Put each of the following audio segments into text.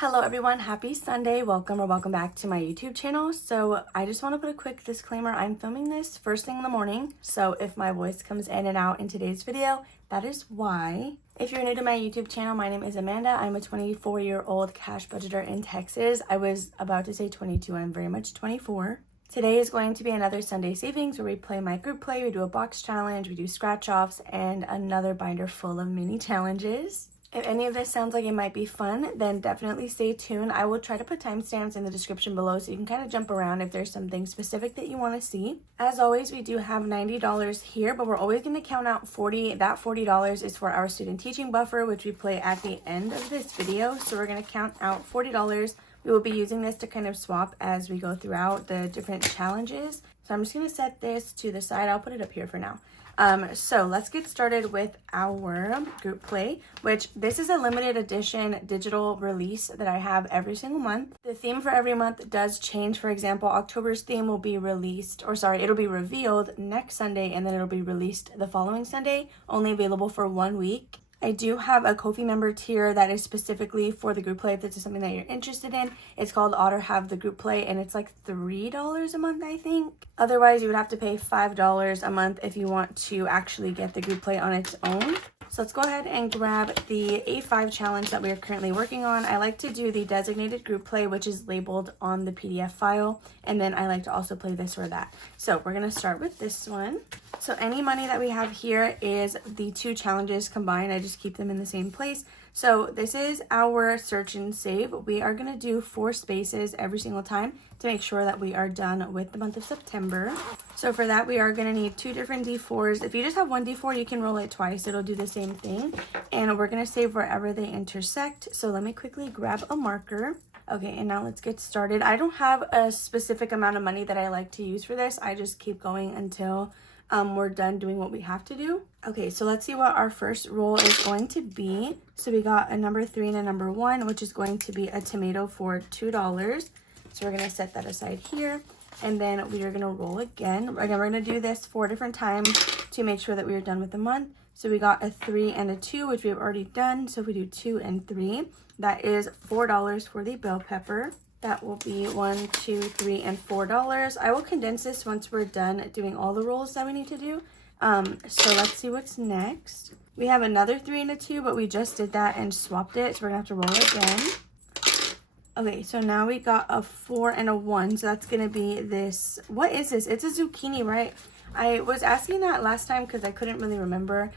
Hello everyone, happy Sunday. Welcome back to my YouTube channel. So I just want to put a quick disclaimer. I'm filming this first thing in the morning. So if my voice comes in and out in today's video, that is why. If you're new to my YouTube channel, my name is Amanda. I'm a 24-year-old cash budgeter in Texas. I was about to say 22. I'm very much 24. Today is going to be another Sunday Savings where we play my group play, we do a box challenge, we do scratch offs, and another binder full of mini challenges. If any of this sounds like it might be fun, then definitely stay tuned. I will try to put timestamps in the description below so you can kind of jump around if there's something specific that you want to see. As always, we do have $90 here, but we're always going to count out $40. That $40 is for our student teaching buffer, which we play at the end of this video. So we're going to count out $40. We will be using this to kind of swap as we go throughout the different challenges. So I'm just going to set this to the side. I'll put it up here for now. So let's get started with our group play, which this is a limited edition digital release that I have every single month. The theme for every month does change. For example, October's theme will be it'll be revealed next Sunday, and then it'll be released the following Sunday, only available for 1 week. I do have a Ko-fi member tier that is specifically for the group play if this is something that you're interested in. It's called Otter Have the Group Play, and it's like $3 a month, I think. Otherwise, you would have to pay $5 a month if you want to actually get the group play on its own. So let's go ahead and grab the A5 challenge that we are currently working on. I like to do the designated group play, which is labeled on the PDF file. And then I like to also play this or that. So we're going to start with this one. So any money that we have here is the two challenges combined. I just keep them in the same place. So this is our search and save. We are going to do 4 spaces every single time to make sure that we are done with the month of September. So for that, we are going to need 2 different D4s. If you just have one D4, you can roll it twice. It'll do the same thing. And we're going to save wherever they intersect. So let me quickly grab a marker. Okay, and now let's get started. I don't have a specific amount of money that I like to use for this. I just keep going until we're done doing what we have to do. Okay, so let's see what our first roll is going to be. So we got a number 3 and a number 1, which is going to be a tomato for $2. So we're going to set that aside here. And then we are going to roll again. Again, we're going to do this 4 different times to make sure that we are done with the month. So we got a 3 and a 2, which we have already done. So if we do 2 and 3, that is $4 for the bell pepper. That will be 1, 2, 3, and $4. I will condense this once we're done doing all the rolls that we need to do. So let's see what's next. We have another 3 and a 2, but we just did that and swapped it. So we're going to have to roll again. Okay, so now we got a 4 and a 1. So that's going to be this. What is this? It's a zucchini, right? I was asking that last time because I couldn't really remember.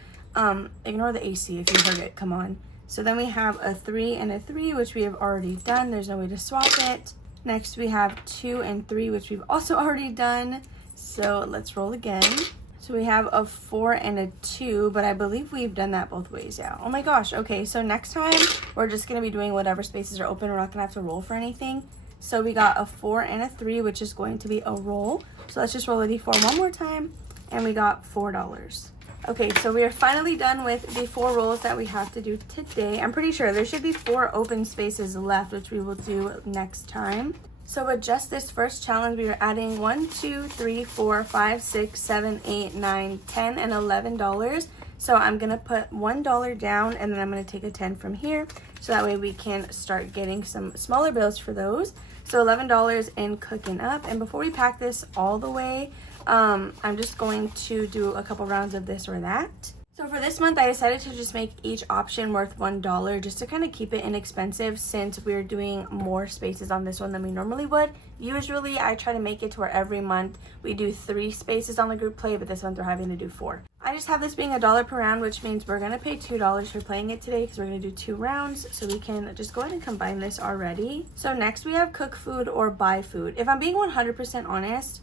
Ignore the AC if you heard it. Come on. So then we have a 3 and a 3, which we have already done. There's no way to swap it. Next, we have 2 and 3, which we've also already done. So let's roll again. So we have a 4 and a 2, but I believe we've done that both ways. Yeah. Oh my gosh. Okay, so next time, we're just going to be doing whatever spaces are open. We're not going to have to roll for anything. So we got a 4 and a 3, which is going to be a roll. So let's just roll a D4 one more time. And we got $4. Okay, so we are finally done with the 4 rolls that we have to do today. I'm pretty sure there should be 4 open spaces left, which we will do next time. So with just this first challenge, we are adding 1, 2, 3, 4, 5, 6, 7, 8, 9, 10, and $11. So I'm going to put $1 down, and then I'm going to take a 10 from here. So that way we can start getting some smaller bills for those. So $11 in cooking up. And before we pack this all the way, I'm just going to do a couple rounds of this or that. So for this month, I decided to just make each option worth $1 just to kind of keep it inexpensive since we're doing more spaces on this one than we normally would. Usually, I try to make it to where every month we do 3 spaces on the group play, but this month we're having to do 4. I just have this being $1 per round, which means we're going to pay $2 for playing it today because we're going to do 2 rounds. So we can just go ahead and combine this already. So next we have cook food or buy food. If I'm being 100% honest,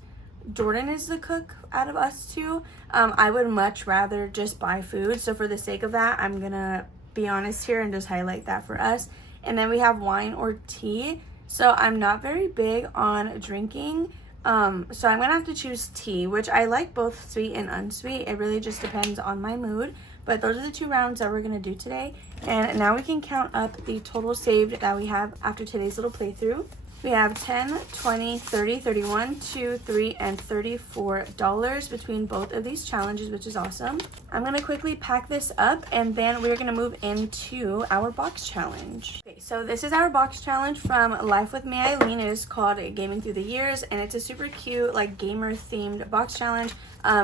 Jordan is the cook out of us two. I would much rather just buy food. So for the sake of that, I'm going to be honest here and just highlight that for us. And then we have wine or tea. So I'm not very big on drinking. So I'm going to have to choose tea, which I like both sweet and unsweet. It really just depends on my mood. But those are the 2 rounds that we're going to do today. And now we can count up the total saved that we have after today's little playthrough. We have $10, $20, $30, $31, $2, $3, and $34 between both of these challenges, which is awesome. I'm gonna quickly pack this up and then we're gonna move into our box challenge. Okay, so this is our box challenge from Life with Me Eileen. It is called Gaming Through the Years, and it's a super cute, like, gamer themed box challenge.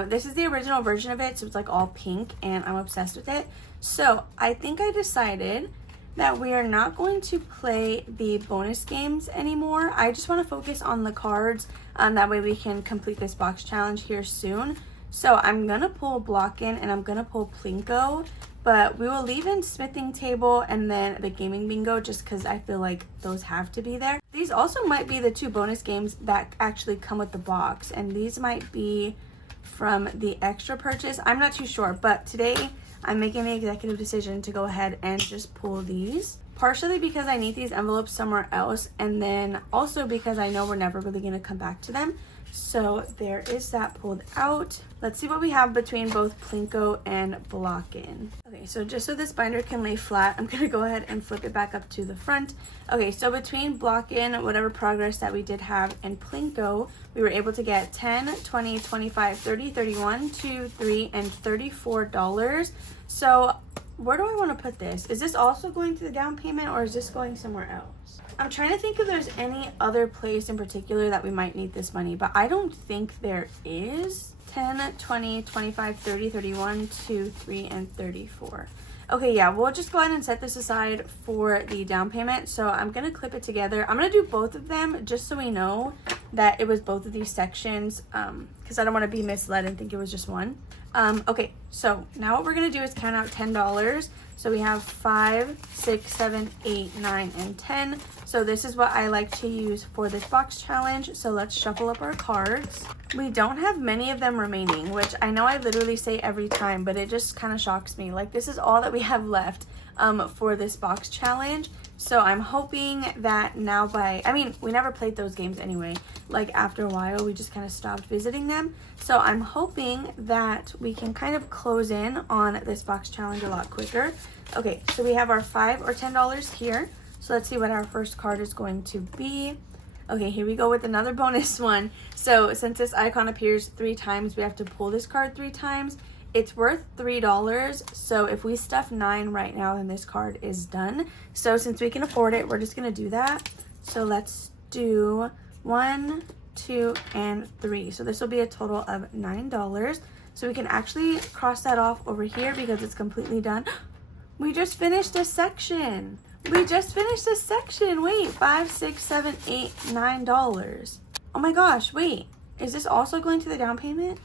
This is the original version of it, so it's like all pink, and I'm obsessed with it. So I think I decided that we are not going to play the bonus games anymore. I just want to focus on the cards. That way we can complete this box challenge here soon. So I'm gonna pull Block-In and I'm gonna pull Plinko, but we will leave in Smithing Table and then the Gaming Bingo just because I feel like those have to be there. These also might be the 2 bonus games that actually come with the box, and these might be from the extra purchase. I'm not too sure, but today I'm making the executive decision to go ahead and just pull these. Partially because I need these envelopes somewhere else, and then also because I know we're never really going to come back to them. So there is that pulled out. Let's see what we have between both Plinko and Block-In. Okay, so just so this binder can lay flat, I'm going to go ahead and flip it back up to the front. Okay, so between Block-In, whatever progress that we did have, and Plinko, we were able to get 10, 20, 25, 30, 31, 2, 3, and $34. So where do I want to put this? Is this also going to the down payment, or is this going somewhere else? I'm trying to think if there's any other place in particular that we might need this money, but I don't think there is. 10, 20, 25, 30, 31, 2, 3, and 34. Okay, yeah, we'll just go ahead and set this aside for the down payment. So I'm going to clip it together. I'm going to do both of them just so we know that it was both of these sections, because I don't want to be misled and think it was just one. Okay, so now what we're going to do is count out $10. So we have 5, 6, 7, 8, 9, and 10. So this is what I like to use for this box challenge. So let's shuffle up our cards. We don't have many of them remaining, which I know I literally say every time, but it just kind of shocks me. Like, this is all that we have left for this box challenge. So I'm hoping that now we never played those games anyway. Like, after a while, we just kind of stopped visiting them. So I'm hoping that we can kind of close in on this box challenge a lot quicker. Okay, so we have our $5 or $10 here. So let's see what our first card is going to be. Okay, here we go with another bonus one. So since this icon appears 3 times, we have to pull this card 3 times. It's worth $3, so if we stuff 9 right now, then this card is done. So since we can afford it, we're just gonna do that. So let's do 1, 2, and 3. So this will be a total of $9. So we can actually cross that off over here because it's completely done. We just finished a section. Wait, 5, 6, 7, 8, $9. Oh my gosh, wait, is this also going to the down payment?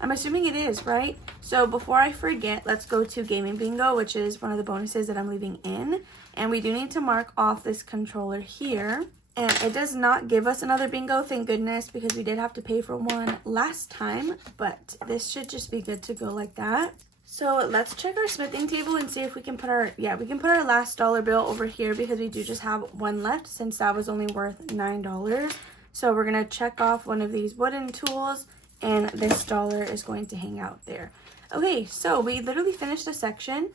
I'm assuming it is, right? So before I forget, let's go to Gaming Bingo, which is one of the bonuses that I'm leaving in. And we do need to mark off this controller here. And it does not give us another bingo, thank goodness, because we did have to pay for one last time. But this should just be good to go like that. So let's check our smithing table and see if we can put our, we can put our last dollar bill over here because we do just have one left since that was only worth $9. So we're going to check off one of these wooden tools, and this dollar is going to hang out there. Okay, so we literally finished the section.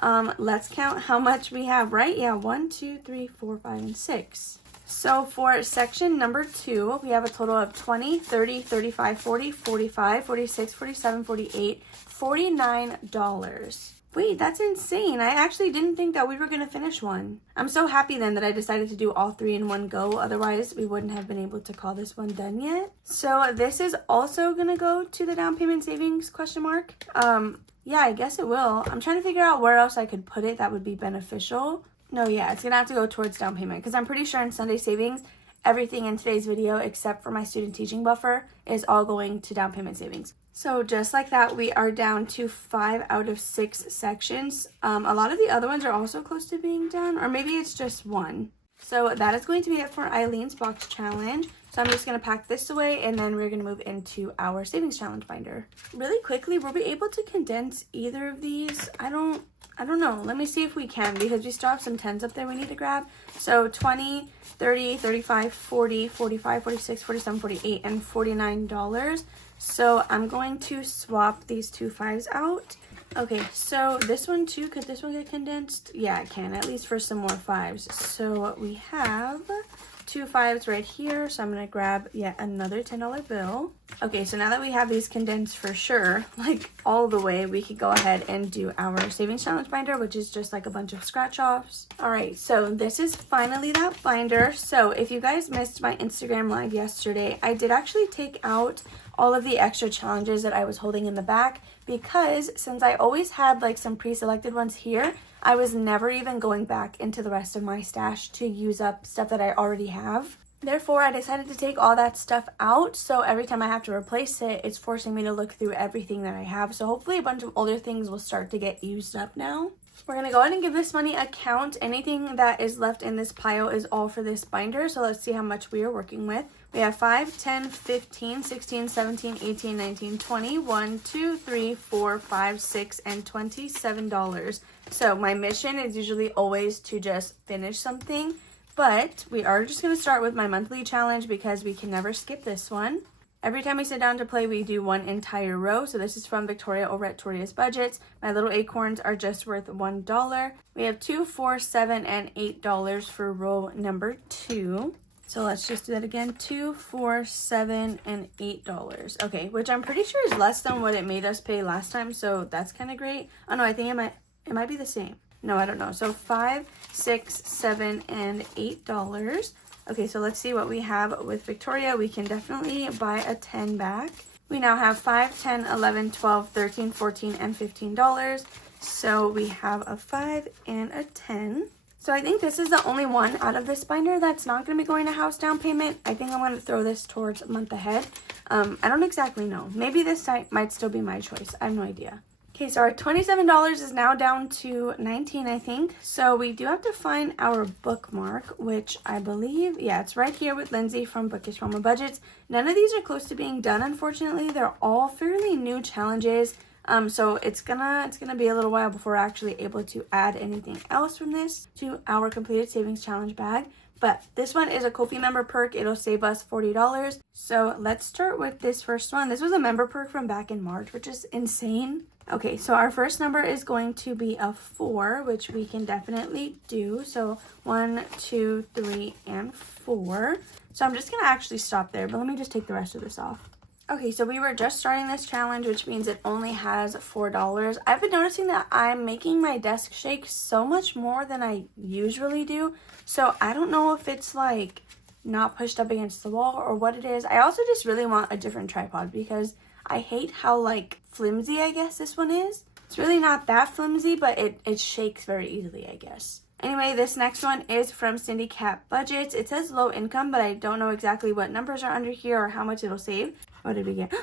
Let's count how much we have, right? Yeah, 1, 2, 3, 4, 5, and 6. So for section number 2, we have a total of 20, 30, 35, 40, 45, 46, 47, 48, $49. Wait, that's insane. I actually didn't think that we were going to finish one. I'm so happy then that I decided to do all 3 in one go. Otherwise, we wouldn't have been able to call this one done yet. So this is also going to go to the down payment savings ? Yeah, I guess it will. I'm trying to figure out where else I could put it that would be beneficial. No, yeah, it's going to have to go towards down payment because I'm pretty sure in Sunday savings, everything in today's video except for my student teaching buffer is all going to down payment savings. So just like that, we are down to 5 out of 6 sections. A lot of the other ones are also close to being done, or maybe it's just one. So that is going to be it for Eileen's box challenge. So I'm just going to pack this away and then we're going to move into our savings challenge binder. Really quickly, were we able to condense either of these? I don't know. Let me see if we can because we still have some 10s up there we need to grab. So 20, 30, 35, 40, 45, 46, 47, 48, and $49. So I'm going to swap these 2 5s out. Okay, so this one too, could this one get condensed? Yeah, it can, at least for some more 5s. So we have 2 5s right here, so I'm gonna grab yet another $10 bill. Okay, so now that we have these condensed for sure, like all the way, we could go ahead and do our savings challenge binder, which is just like a bunch of scratch offs. All right, so this is finally that binder. So if you guys missed my Instagram live yesterday, I did actually take out all of the extra challenges that I was holding in the back, because since I always had like some pre-selected ones here, I was never even going back into the rest of my stash to use up stuff that I already have. Therefore, I decided to take all that stuff out, so every time I have to replace it, it's forcing me to look through everything that I have. So hopefully a bunch of older things will start to get used up now. We're going to go ahead and give this money a count. Anything that is left in this pile is all for this binder, so let's see how much we are working with. We have 5, 10, 15, 16, 17, 18, 19, 20, 1, 2, 3, 4, 5, 6, and $27. So my mission is usually always to just finish something, but we are just going to start with my monthly challenge because we can never skip this one. Every time we sit down to play, we do one entire row. So this is from Victoria over at Toria's Budgets. My little acorns are just worth $1. We have $2, $4, $7, and $8 for row number 2. So let's just do that again. $2, $4, $7, and $8. Okay, which I'm pretty sure is less than what it made us pay last time. So that's kind of great. Oh no, I think it might be the same. No, I don't know. So $5, $6, $7, and $8. Okay, so let's see what we have with Victoria. We can definitely buy a 10 back. We now have 5, 10, 11, 12, 13, 14, and $15. So we have a 5 and a 10. So I think this is the only one out of this binder that's not going to be going to house down payment. I think I'm going to throw this towards month ahead. I don't exactly know. Maybe this site might still be my choice. I have no idea. Okay, so our $27 is now down to $19, I think. So we do have to find our bookmark, which I believe, yeah, it's right here with Lindsay from Bookish Mama Budgets. None of these are close to being done, unfortunately. They're all fairly new challenges. So it's gonna be a little while before we're actually able to add anything else from this to our completed savings challenge bag. But this one is a Ko-fi member perk. It'll save us $40. So let's start with this first one. This was a member perk from back in March, which is insane. Okay, so our first number is going to be a 4, which we can definitely do. So 1, 2, 3, and 4. So I'm just gonna actually stop there, but let me just take the rest of this off. Okay, so we were just starting this challenge, which means it only has $4. I've been noticing that I'm making my desk shake so much more than I usually do. So I don't know if it's like not pushed up against the wall or what it is. I also just really want a different tripod because I hate how like flimsy I guess this one is. It's really not that flimsy, but it shakes very easily, I guess. Anyway, this next one is from Cindy Cat Budgets. It says low income, but I don't know exactly what numbers are under here or how much it'll save. What did we get?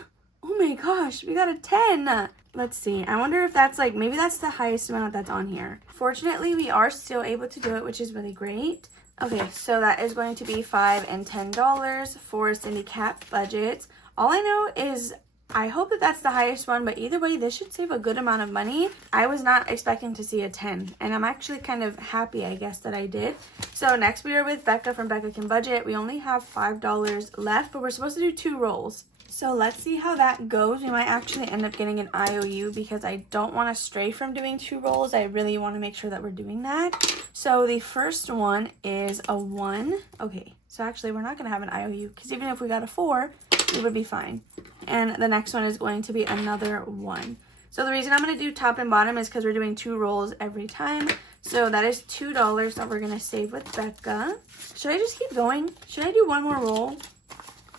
Oh my gosh, we got a 10. Let's see. I wonder if that's like, maybe that's the highest amount that's on here. Fortunately, we are still able to do it, which is really great. Okay, so that is going to be $5 and $10 for Cindy Cat Budgets. All I know is I hope that that's the highest one, but either way, this should save a good amount of money. I was not expecting to see a 10, and I'm actually kind of happy, I guess, that I did. So next we are with Becca from Becca Can Budget. We only have $5 left, but we're supposed to do 2 rolls. So let's see how that goes. We might actually end up getting an IOU because I don't want to stray from doing 2 rolls. I really want to make sure that we're doing that. So the first one is a 1. Okay, so actually we're not going to have an IOU because even if we got a 4, it would be fine. And the next one is going to be another 1. So the reason I'm going to do top and bottom is because we're doing 2 rolls every time. So that is $2 that we're going to save with Becca. Should I just keep going? Should I do one more roll?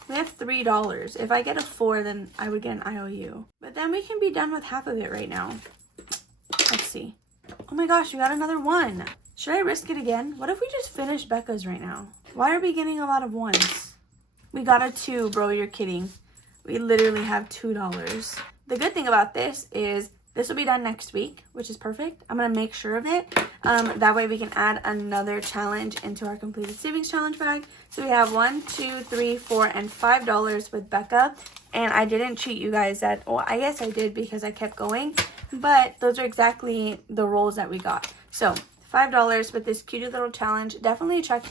We have $3. If I get a 4, then I would get an IOU. But then we can be done with half of it right now. Let's see. Oh my gosh, we got another 1. Should I risk it again? What if we just finish Becca's right now? Why are we getting a lot of 1s? We got a 2, bro. You're kidding. We literally have $2. The good thing about this is this will be done next week, which is perfect. I'm going to make sure of it. That way we can add another challenge into our completed savings challenge bag. So we have 1, 2, 3, 4, and $5 with Becca. And I didn't cheat you guys at, well, I guess I did because I kept going. But those are exactly the rolls that we got. So $5 with this cute little challenge. Definitely check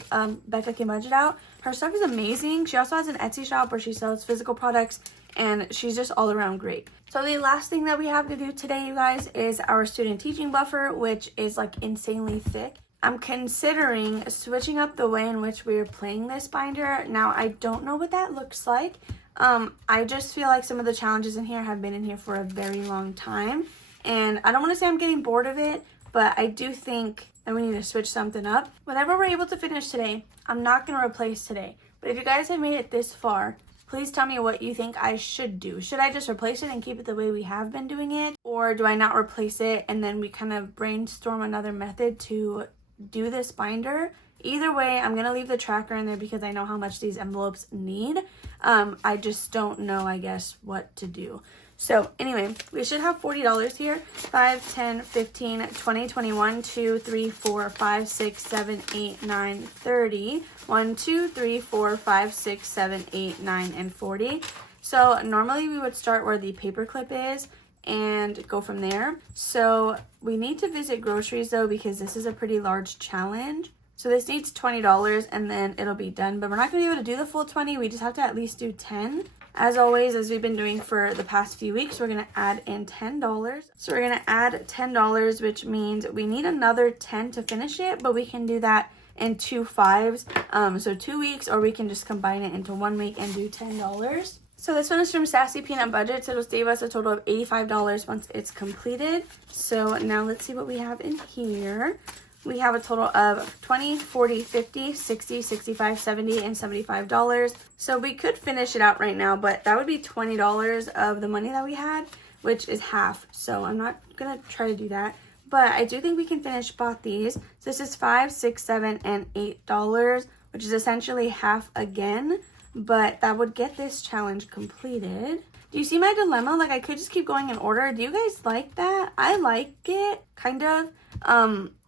Becca Can Budget out. Her stuff is amazing. She also has an Etsy shop where she sells physical products, and she's just all around great. So the last thing that we have to do today, you guys, is our student teaching buffer, which is like insanely thick. I'm considering switching up the way in which we are playing this binder. Now, I don't know what that looks like. I just feel like some of the challenges in here have been in here for a very long time. And I don't want to say I'm getting bored of it, but I do think that we need to switch something up. Whatever we're able to finish today, I'm not going to replace today. But if you guys have made it this far, please tell me what you think I should do. Should I just replace it and keep it the way we have been doing it? Or do I not replace it and then we kind of brainstorm another method to do this binder? Either way, I'm going to leave the tracker in there because I know how much these envelopes need. I just don't know, I guess, what to do. So anyway, we should have $40 here. 5, 10, 15, 20, 21, 2, 3, 4, 5, 6, 7, 8, 9, 30. 1, 2, 3, 4, 5, 6, 7, 8, 9, and 40. So normally we would start where the paper clip is and go from there. So we need to visit groceries though because this is a pretty large challenge. So this needs $20 and then it'll be done. But we're not going to be able to do the full 20. We just have to at least do 10. As always, as we've been doing for the past few weeks, we're going to add in $10. So we're going to add $10, which means we need another 10 to finish it. But we can do that in 2 5s. So 2 weeks, or we can just combine it into 1 week and do $10. So this one is from Sassy Peanut Budgets. It'll save us a total of $85 once it's completed. So now let's see what we have in here. We have a total of $20, $40, $50, $60, $65, $70, and $75. So we could finish it out right now, but that would be $20 of the money that we had, which is half. So I'm not going to try to do that. But I do think we can finish both these. So this is $5, $6, $7, and $8, which is essentially half again. But that would get this challenge completed. Do you see my dilemma? Like, I could just keep going in order. Do you guys like that? I like it, kind of.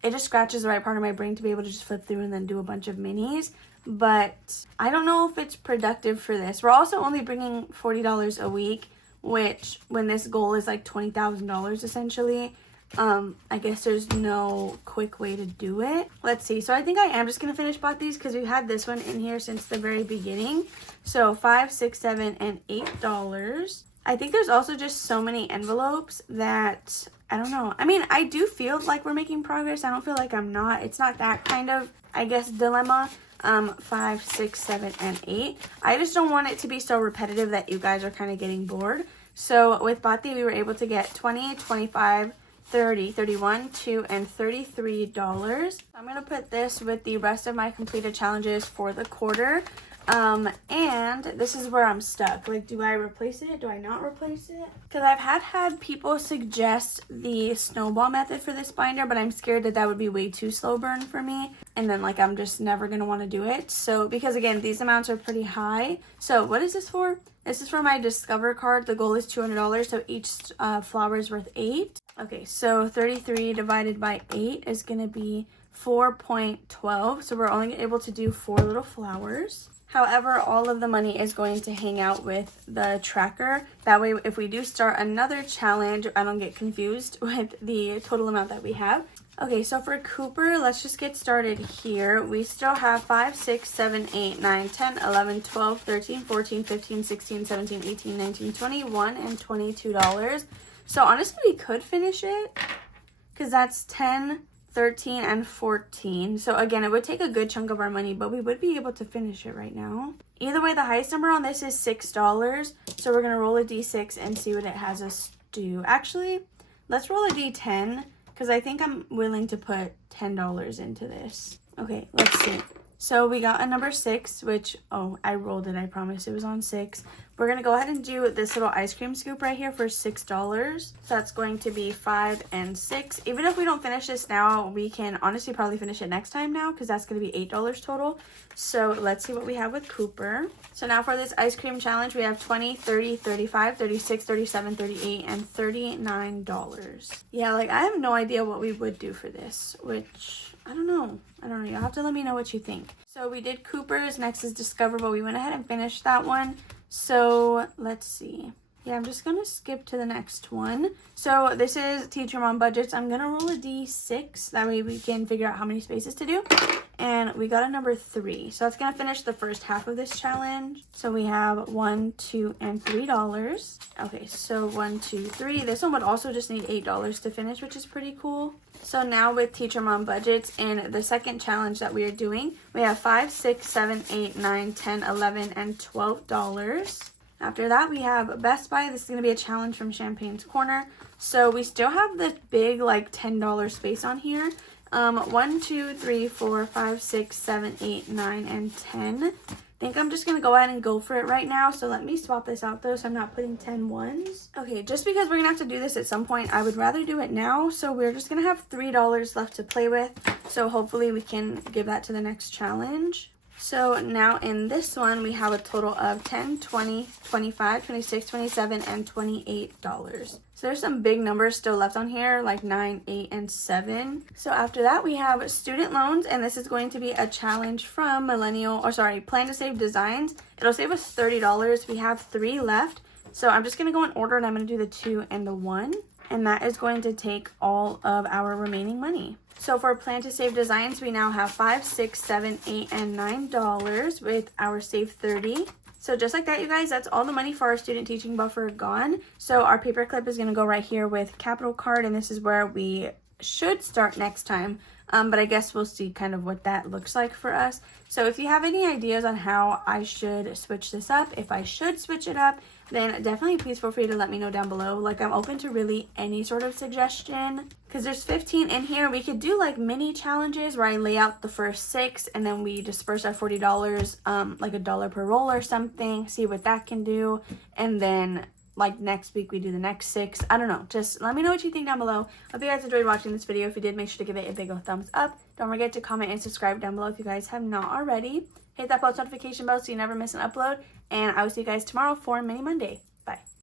It just scratches the right part of my brain to be able to just flip through and then do a bunch of minis. But I don't know if it's productive for this. We're also only bringing $40 a week, which when this goal is like $20,000 essentially, I guess there's no quick way to do it. Let's see. So I think I am just going to finish both these because we've had this one in here since the very beginning. So $5, $6, $7, and $8. I think there's also just so many envelopes that I don't know. I mean, I do feel like we're making progress. I don't feel like I'm not. It's not that kind of, I guess, dilemma. 5, 6, 7, and 8. I just don't want it to be so repetitive that you guys are kind of getting bored. So with Bhati, we were able to get 20, 25, 30, 31, 2, and $33. I'm going to put this with the rest of my completed challenges for the quarter. And this is where I'm stuck. Like, do I replace it? Do I not replace it? Because I've had people suggest the snowball method for this binder, but I'm scared that that would be way too slow burn for me. And then, like, I'm just never going to want to do it. So, because again, these amounts are pretty high. So, what is this for? This is for my Discover card. The goal is $200, so each flower is worth 8. Okay, so 33 divided by 8 is going to be 4.12. So, we're only able to do 4 little flowers. However, all of the money is going to hang out with the tracker. That way, if we do start another challenge, I don't get confused with the total amount that we have. Okay, so for Cooper, let's just get started here. We still have 5, 6, 7, 8, 9, 10, 11, 12, 13, 14, 15, 16, 17, 18, 19, 21, and $22. So honestly, we could finish it because that's 10, 13, and 14. So again, it would take a good chunk of our money, but we would be able to finish it right now. Either way, the highest number on this is $6. So we're going to roll a D6 and see what it has us do. Actually, let's roll a D10 because I think I'm willing to put $10 into this. Okay, let's see. So we got a number 6, which, oh, I rolled it. I promise it was on 6. We're going to go ahead and do this little ice cream scoop right here for $6. So that's going to be 5 and 6. Even if we don't finish this now, we can honestly probably finish it next time now because that's going to be $8 total. So let's see what we have with Cooper. So now for this ice cream challenge, we have 20, 30, 35, 36, 37, 38, and $39. Yeah, like I have no idea what we would do for this, which I don't know. You'll have to let me know what you think. So we did Cooper's. Next is Discover, but we went ahead and finished that one. So let's see. Yeah, I'm just gonna skip to the next one. So this is Teach Your Mom Budgets. I'm gonna roll a d6. That way we can figure out how many spaces to do. And we got a number 3. So that's gonna finish the first half of this challenge. So we have $1, $2, and $3. Okay, so 1, 2, 3. This one would also just need $8 to finish, which is pretty cool. So now with Teach Your Mom Budgets and the second challenge that we are doing, we have $5, $6, $7, $8, $9, $10, $11, and $12. After that, we have Best Buy. This is going to be a challenge from Champagne's Corner. So we still have this big, like, $10 space on here. 1, 2, 3, 4, 5, 6, 7, 8, 9, and 10. I think I'm just going to go ahead and go for it right now. So let me swap this out, though, so I'm not putting 10 ones. Okay, just because we're going to have to do this at some point, I would rather do it now. So we're just going to have $3 left to play with. So hopefully we can give that to the next challenge. So now in this one, we have a total of $10, $20, $25, $26, $27, and $28. So there's some big numbers still left on here, like 9, 8, and 7. So after that, we have student loans, and this is going to be a challenge from Plan to Save Designs. It'll save us $30. We have 3 left. So I'm just going to go in order, and I'm going to do the 2 and the 1. And that is going to take all of our remaining money. So for Plan to Save Designs, we now have $5, $6, $7, $8, and $9 with our Save 30. So just like that, you guys, that's all the money for our student teaching buffer gone. So our paperclip is going to go right here with Capital Card, and this is where we should start next time. But I guess we'll see kind of what that looks like for us. So if you have any ideas on how I should switch this up, if I should switch it up, then definitely please feel free to let me know down below. Like, I'm open to really any sort of suggestion, because there's 15 in here. We could do like mini challenges where I lay out the first 6 and then we disperse our $40, like $1 per roll or something, see what that can do. And then like next week we do the next 6. I don't know, just let me know what you think down below. Hope you guys enjoyed watching this video. If you did, make sure to give it a big old thumbs up. Don't forget to comment and subscribe down below if you guys have not already. Hit that post notification bell so you never miss an upload, and I will see you guys tomorrow for Mini Monday. Bye.